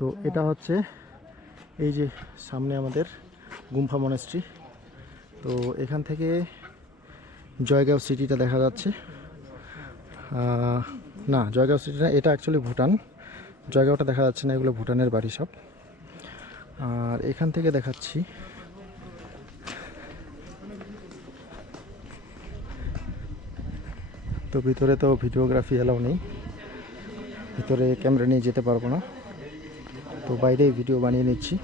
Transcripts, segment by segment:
তো এটা হচ্ছে এই যে সামনে আমাদের গুম্ফা মনেস্ট্রি। তো এখান থেকে জয়গাঁও সিটিটা দেখা যাচ্ছে। না, জয়গাঁও সিটি না, এটা অ্যাকচুয়ালি ভুটান। জয়গাঁওটা দেখা যাচ্ছে না, এগুলো ভুটানের বাড়ি সব। আর এখান থেকে দেখাচ্ছি তো ভিতরে তো ভিডিওগ্রাফি এলাও নেই, ভিতরে ক্যামেরা নিয়ে যেতে পারবো না, তো বাইরেই ভিডিও বানিয়ে নিচ্ছি।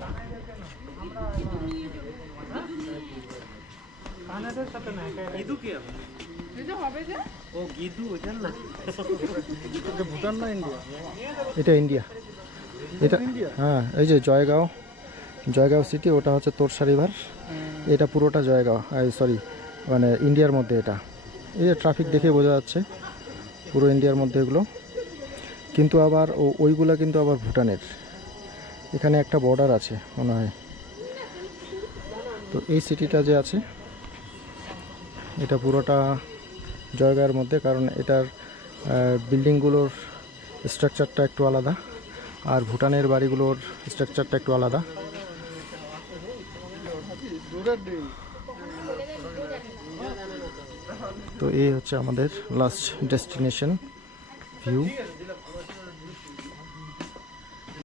এটা ইন্ডিয়া, এটা হ্যাঁ, এই যে জয়গাঁও সিটি, ওটা হচ্ছে তোরসা রিভার, এটা পুরোটা জয়গাঁও, সরি মানে ইন্ডিয়ার মধ্যে। এটা এই যে ট্রাফিক দেখে বোঝা যাচ্ছে পুরো ইন্ডিয়ার মধ্যে এগুলো, কিন্তু আবার ওইগুলা কিন্তু আবার ভুটানের। এখানে একটা বর্ডার আছে মনে হয়। তো এই সিটিটা যে আছে এটা পুরোটা জয়গাঁওয়ের মধ্যে, কারণ এটার বিল্ডিংগুলোর স্ট্রাকচারটা একটু আলাদা, আর ভুটানের বাড়িগুলোর স্ট্রাকচারটা একটু আলাদা। তো এই হচ্ছে আমাদের লাস্ট ডেস্টিনেশন ভিউ।